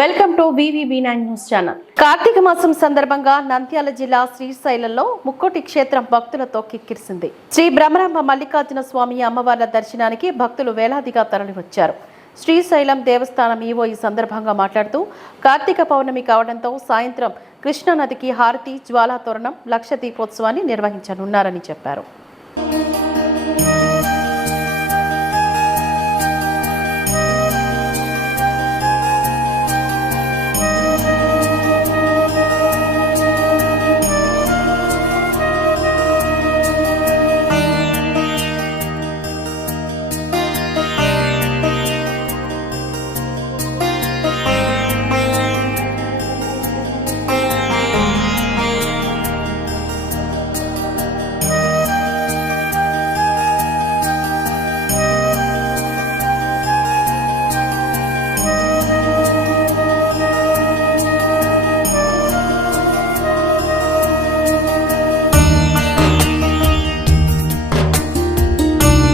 Welcome to VVB nine news channel. Karthika మాసం సందర్భంగా నంద్యాల జిల్లా శ్రీశైలంలో ముక్కోటి క్షేత్రం భక్తులతో కిక్కిరిసింది. శ్రీ బ్రహ్మరాంబ మల్లికార్జున స్వామి అమ్మవార్ల దర్శనానికి భక్తులు వేలాదిగా తరలివచ్చారు. శ్రీశైలం దేవస్థానం ఈవో ఈ సందర్భంగా మాట్లాడుతూ కార్తీక పౌర్ణమి కావడంతో సాయంత్రం కృష్ణానదికి హారతి జ్వాలా తోరణం లక్ష దీపోత్సవాన్ని నిర్వహించనున్నారని చెప్పారు.